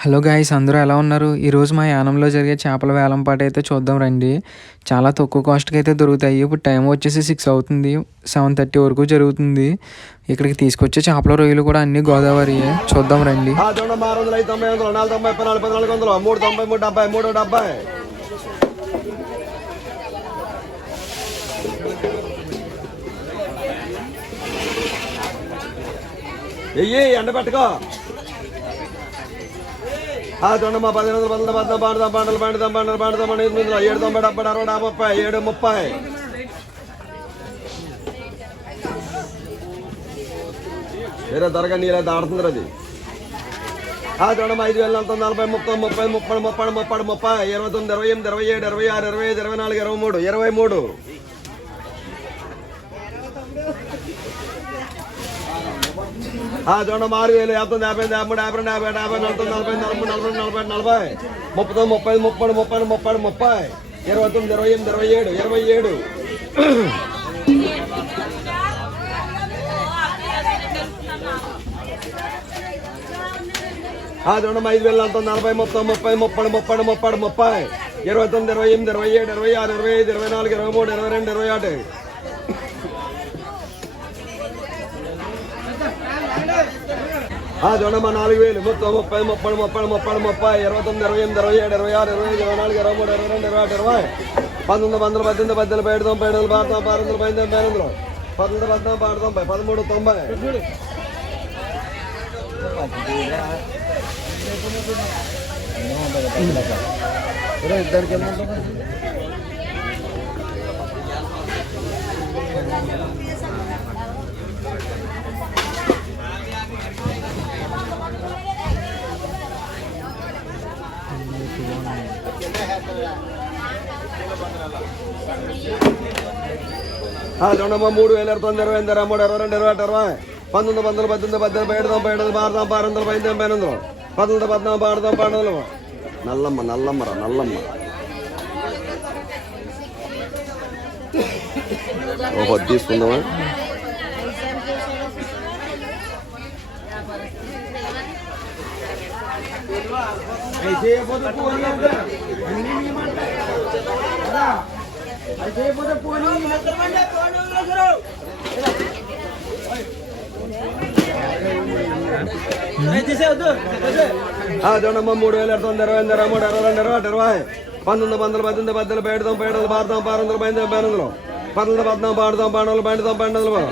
Hello guys అందరూ ఎలా ఉన్నారు? ఈరోజు మా యానంలో జరిగే చేపల వేలం పాట అయితే చూద్దాం రండి. చాలా తక్కువ కాస్ట్కి అయితే దొరుకుతాయి. ఇప్పుడు టైం వచ్చేసి సిక్స్ అవుతుంది. సెవెన్ థర్టీ వరకు జరుగుతుంది. ఇక్కడికి తీసుకొచ్చే చేపల రొయ్యలు కూడా అన్ని గోదావరి చూద్దాం రండి. ఎండ పెట్టుకో. ఆ చూడండి పదిహేను వందల పదకొండు పద్నాలుగు పండుదాం పండుగలు పండుదాం పండుదాం పండుగ ఎనిమిది ఏడు తొంభై డెబ్బై అరవై డెబ్బై ముప్పై ఏడు ముప్పై. వేరే ధరగా నీళ్ళ దాడుతుంది అది. ఆ చూడమ్మ ఐదు వేల నలభై నలభై ముప్పై ముప్పై ముప్పై ముప్పై ముప్పై ముప్పై ఇరవై తొమ్మిది ఇరవై ఎనిమిది ఇరవై ఏడు ఇరవై ఆరు ఇరవై ఐదు ఇరవై నాలుగు ఇరవై మూడు ఇరవై మూడు. ఆ చూడండి ఆరు వేలు యాభై యాభై యాభై మూడు యాభై రెండు యాభై యాభై నలభై నలభై నలభై నలభై నలభై నలభై. ముప్పై తొమ్మిది ముప్పై ముప్పై ముప్పై ముప్పై ముప్పై. ఇరవై తొమ్మిది ఇరవై ఎనిమిది ఇరవై ఏడు ఇరవై ఏడు. ఆ చూడమ్మ ఐదు వేల నలభై నలభై మొత్తం ముప్పై ముప్పై ముప్పై ముప్పై ముప్పై. ఇరవై తొమ్మిది ఇరవై ఎనిమిది ఇరవై ఏడు ఇరవై ఆరు ఇరవై ఐదు ఇరవై నాలుగు ఇరవై మూడు ఇరవై రెండు ఇరవై ఒకటి ఆ చూడమ్మ నాలుగు వేలు. మొత్తం ముప్పై ముప్పై ముప్పై ముప్పై ముప్పై. ఇరవై తొమ్మిది ఇరవై ఎనిమిది ఇరవై ఏడు ఇరవై ఆరు ఇరవై ఐదు ఇరవై నాలుగు ఇరవై మూడు ఇరవై రెండు ఇరవై ఒకటి ఇరవై పంతొమ్మిది వందల పద్దెనిమిది పద్దెనిమిది పైడు తొంభై ఏడు భారతం ఆరు వందల పైన తొంభై వందలు పంతొమ్మిది పద్నాలుగు పాడు తొంభై పదమూడు తొంభై. ఆ చూడమ్మ మూడు వేల ఇరవై తొమ్మిది ఇరవై ఎనిమిది ఇరవై మూడు ఇరవై రెండు ఇరవై ఒకటి ఇరవై పంతొమ్మిది వందల పద్దెనిమిది పద్దెనిమిది ఏడు తొంభై ఏడు భారతం ఆరు వందల పైన తొంభై వందలు పంతొమ్మిది పద్నాలుగు భారతం పన్నెండు. నల్లమ్మ నల్లమ్మరా నల్లమ్మ. ఓహో తీసుకుందామా? ఆ చూడమ్మ మూడు వేల తొమ్మిది ఇరవై ఎనిమిది ఇరవై మూడు ఇరవై రెండు ఇరవై ఒకటి ఇరవై. పంతొమ్మిది వందల పద్దెనిమిది ఏడు తొంభై ఏడు భారతం ఆరు వందల పైన తొంభై వందలు పంతొమ్మిది పద్నాలుగు పాడుతాం పాండవులు పైన తొంభై వందలు ఆ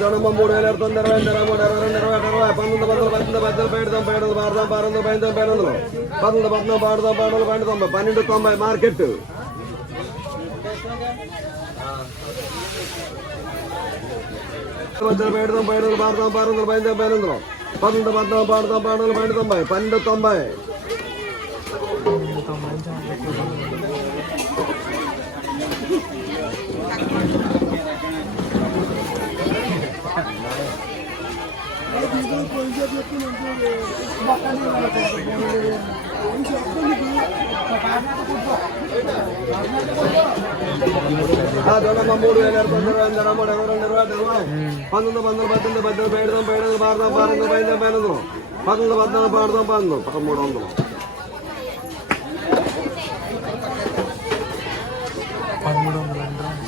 చూడమ్మ మూడు వేల ఇరవై తొమ్మిది ఇరవై ఎనిమిది ఇరవై మూడు ఇరవై రెండు ఇరవై ఒకటి ఇరవై పంతొమ్మిది వందల పద్దెనిమిది పద్దెనిమిది పైన తొంభై ఏడు భారతం ఆరు వందల పైన తొంభై వందలు పంతొమ్మిది పద్నాలుగు పాడుతాం పాండవులు పైన తొంభై పన్నెండు తొంభై మార్కెట్ వందల పైన తొంభై ఏడు భారతం ఆరు వందల పైన తొంభై వందలు పంతొమ్మిది పద్నాలుగు పాడుతాం పాండవులు పైన తొంభై పన్నెండు తొంభై ఆ దొండమ్మ మూడు వేల రెండు ఇరవై పంతొమ్మిది పద్దెనిమిది పద్దెనిమిది పైడదాం పైడదాం పాడదాం పాడదాం పైన పైన వందలు పంతొమ్మిది పద్నాలుగు పాడదాం పన్నెండు పదమూడు వందలు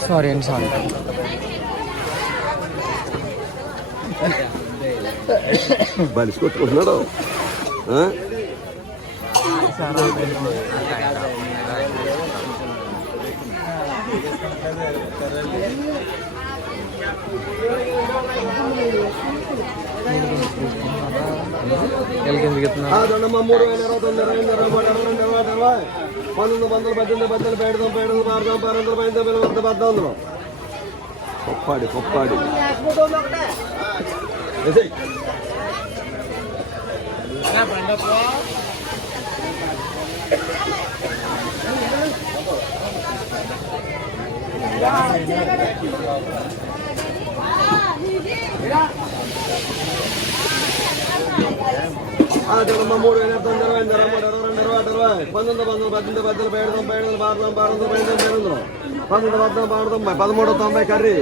సారీ అండి సారీ బలిసి కొట్టుకుంటున్నాడు ఆ? వీళ్ళకి ఎందుకు ఇస్తున్నారు ఆ దొండమ్మ మూడు వేల ఇరవై తొమ్మిది ఇరవై ఎనిమిది ఇరవై మూడు ఇరవై రెండు ఇరవై ఒకటి ఇరవై పంతొమ్మిది వందల పద్దెనిమిది పద్దెనిమిది పైడదాం పైడదాం పాడదాం పారందరూ పైన తొమ్మిది వంద పద్ద వందలు ఆ చూడమ్మా మూడు వేల తొమ్మిది ఇరవై ఇరవై మూడు ఇరవై రెండు ఇరవై ఒకటి ఇరవై పంతొమ్మిది పద్దెనిమిది పద్దెనిమిది పేరు ఏడు వందల ఆరు తొంభై పంతొమ్మిది పదమూడు తొంభై కర్రీ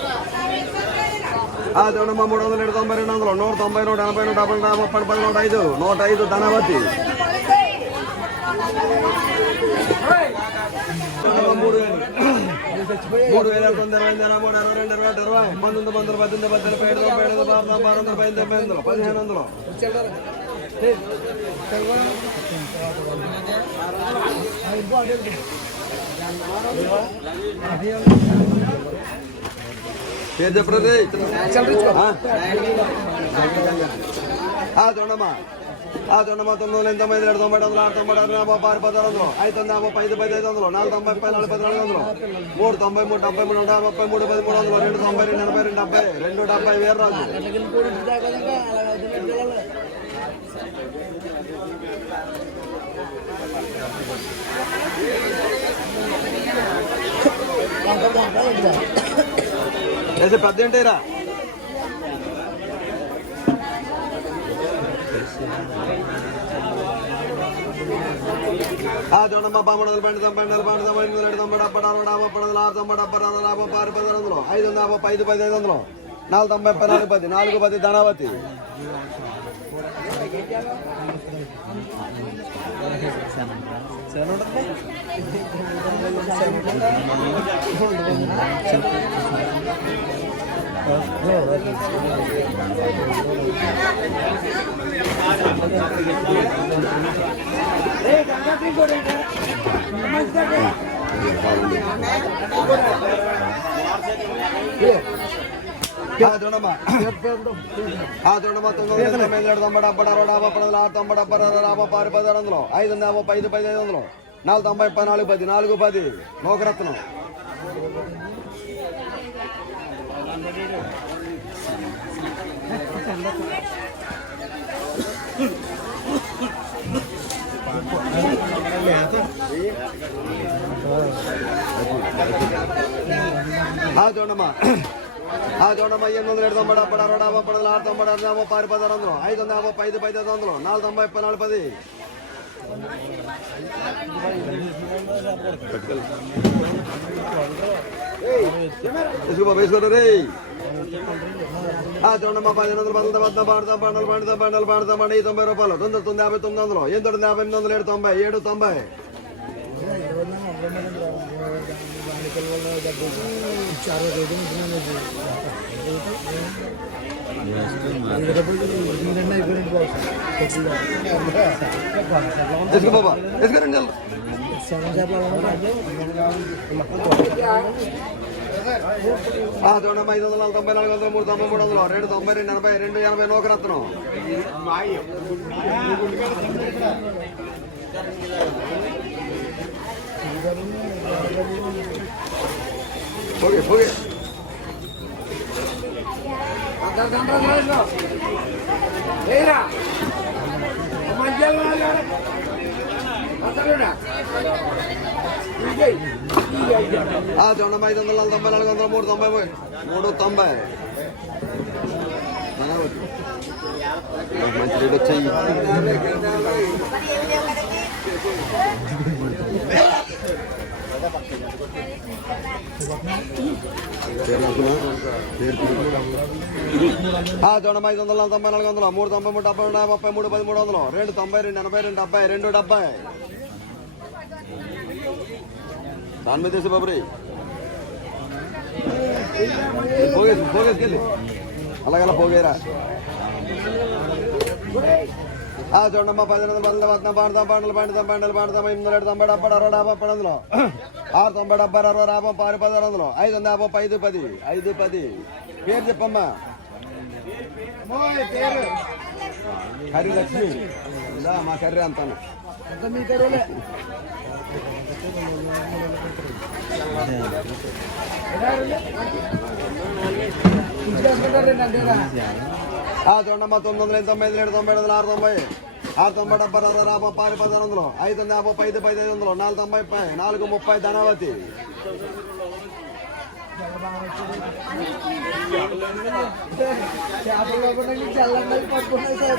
ఆ చూడమ్మా మూడు వందల ఏడు తొంభై రెండు వందలు నూట తొంభై నూట ఎనభై నూట డెబ్బై నూట ముప్పై పది నూట ఐదు నూట ఐదు ధనవతి మూడు వేలు మూడు వేల తొమ్మిది ఇరవై ఎనిమిది ఇరవై మూడు ఇరవై రెండు ఇరవై ఒకటి ఇరవై పంతొమ్మిది వందల పద్దెనిమిది పద్దెనిమిది ఏడు తొంభై ఏడు వందల ఆరు ఆరు వందల పది తొంభై వందలు పదిహేను వందలు పేరు చెప్పరు చూడమ్మా ఆ చూడమ్మా తొమ్మిది వందల ఎనభై ఏడు తొంభై వందల ఆరు తొంభై ఆరు యాభై ఆరు పది వందలు ఐదు తొమ్మిది యాభై ఐదు పది ఐదు వందలు నాలుగు తొంభై ముప్పై నాలుగు పది నాలుగు వందలు మూడు తొంభై మూడు డెబ్బై మూడు నూట ముప్పై మూడు పది మూడు వందలు రెండు తొంభై రెండు ఎనభై రెండు డెబ్బై రెండు డెబ్బై వేరు రాజు వేసే పెద్ద ఏంటిరా ఆ జొన్నమ్మ పామడ పండి తొంభై నలభై తొంభై రెండు తొంభై డెబ్బై అరవై డెబ్బై పది నాలుగు తొంభై డెబ్బై రెండు యాభై ఆరు పది వందలు ఐదు వందల యాభై ఐదు పది ఐదు వందలు నాలుగు తొంభై ముప్పై నాలుగు పది నాలుగు పది ధనావతి. ఐదు వందల యాభై ఐదు పది ఐదు వందలు నాలుగు తొంభై ముప్పై నాలుగు పది నాలుగు పది నోకరత్నం చూడమ్మా చూడమ్మా ఎనిమిది వందల ఏడు తొంభై డెబ్బై అరవై డెబ్బై పది ఆరు తొంభై ఆరు యాభై ఆరు పది వందలు. ఐదు వందల యాభై ఐదు పది వందలు. నాలుగు తొంభై పది. వేసుకో రే ఆ చూడమ్మా పదిహేను వందల పదకొండు పద్నా పాడతాం పండలు పండుతాం పండలు పాడతాం పండి తొంభై రూపాయలు తొందర తొమ్మిది యాభై తొమ్మిది వందలు ఎంత యాభై ఎనిమిది వందలు ఏడు తొంభై ఏడు తొంభై. వేసుకో బాబా వేసుకో రెండు చూడండి చూడమ్మా ఐదు వందల తొంభై నాలుగు వందల మూడు తొంభై మూడు వందలు. రెండు తొంభై రెండు ఎనభై రెండు ఎనభై నూకరత్నం పోగే పోగే. ఆ చూడండి ఐదు వందల తొంభై నాలుగు వందల మూడు తొంభై మూడు తొంభై మంచి రేట్ వచ్చాయి ఆ చూడండి ఐదు వందల తొంభై నాలుగు వందలు మూడు తొంభై మూడు డెబ్బై రెండు ముప్పై మూడు పది మూడు వందలు రెండు తొంభై రెండు ఎనభై రెండు డెబ్బై రెండు డెబ్బై దాని మీద వేసి బాబురి. పోగేసి పోగేసుకెళ్ళి అలాగలా పోగేరా. ఆ చూడమ్మా పదిహేను వందల పద్నా పాడదాం పంటలు పండుతాం పంటలు పాడతాం ఎనిమిది ఏడు తొంభై డెబ్బై అరవై డెబ్బై పది వందలు. ఆరు తొంభై డెబ్బై అరవై రాబం పారు పది వందలు. ఐదు వందల యాభై ఐదు పది. ఐదు పది. పేరు చెప్పమ్మా. కర్రీ లక్ష్మి. మా కర్రీ అంతాను. చూడమ్మా తొమ్మిది వందల తొంభై ఐదు ఏడు తొంభై ఐదు ఆరు తొంభై. ఆరు తొంభై డెబ్బై అరవై రాబో పారి పదిహేను వందలు. ఐదు వందల యాభై ఐదు పది ఐదు వందలు. నాలుగు తొంభై పై నాలుగు ముప్పై ధనావతి.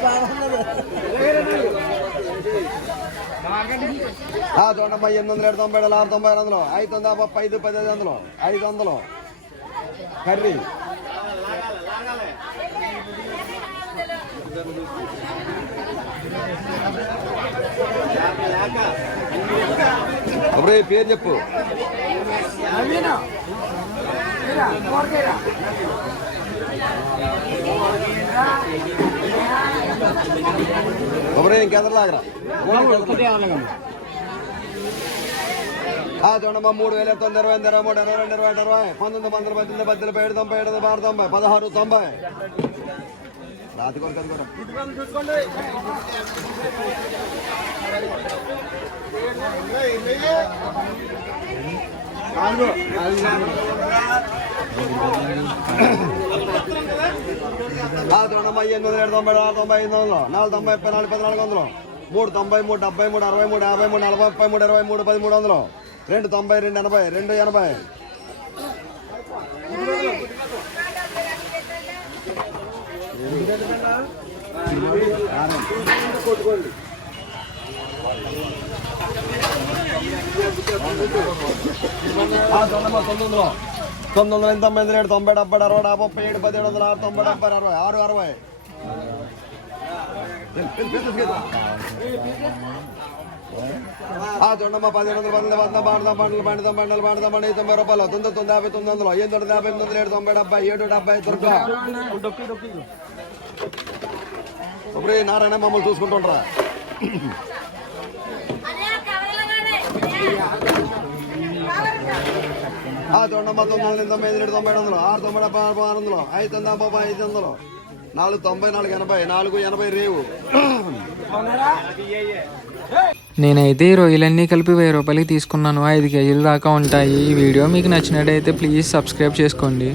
బాగా చూడమ్మా ఎనిమిది వందల ఏడు తొంభై ఏడు ఆరు తొంభై ఆరు వందలు ఐదు వందల యాభై ఐదు పదిహేను వందలు. ఐదు వందలు. కర్రీ. అప్పుడే పేరు చెప్పు. ఇంకెదరలాగరా ఆ చూడమ్మా మూడు వేల తొమ్మిది ఇరవై ఎనిమిది ఇరవై మూడు ఇరవై రెండు ఇరవై ఇరవై పంతొమ్మిది వందల పద్దెనిమిది పద్దెనిమిది ఏడు తొంభై ఏడు ఆరు తొంభై పదహారు తొంభై. రాతి కొరకు అది కూడా. ఆ ఎనిమిది వందల తొంభై తొంభై ఐదు వందలు. నాలుగు తొంభై ముప్పై నాలుగు పద్నాలుగు వందలు. మూడు తొంభై మూడు డెబ్బై మూడు అరవై మూడు యాభై మూడు నలభై ముప్పై మూడు ఇరవై మూడు పదిమూడు వందలు. రెండు తొంభై రెండు ఎనభై రెండు ఎనభై. కొట్టుకోండి తొమ్మిది వందలు తొమ్మిది వందల ఎనిమిది తొంభై ఏడు తొంభై డెబ్బై అరవై డెబ్బై ముప్పై ఏడు పదిహేడు వందల ఆరు తొంభై డెబ్బై అరవై ఆరు అరవై ఆ చూడమ్మా పదిహేడు వందల పన్నెండు వందల బాడదాం పండ్లు పండుదాం పండుగలు పండుదాం పండుగ తొంభై రూపాయలు తొమ్మిది తొమ్మిది యాభై తొమ్మిది వందలు ఎనిమిది వందల యాభై ఎనిమిది వందల ఏడు తొంభై డెబ్బై ఏడు డెబ్బై దుర్గా ఇప్పుడు నారాయణ మమ్మల్ని చూసుకుంటుంటారా ఆ తొంభై తొమ్మిది వందల తొంభై ఐదు ఏడు తొంభై ఏడు వందలు ఆరు తొంభై డెబ్బై ఆరు ఆరు వందలు. ఐదు వందల బాబా ఐదు వందలు నాలుగు తొంభై నాలుగు ఎనభై నాలుగు ఎనభై రేవు నేనైతే ఈ రొయ్యలన్నీ కలిపి వెయ్యి రూపాయలకి తీసుకున్నాను. ఐదు కేజీల దాకా ఉంటాయి. ఈ వీడియో మీకు నచ్చినట్టయితే ప్లీజ్ సబ్స్క్రైబ్ చేసుకోండి.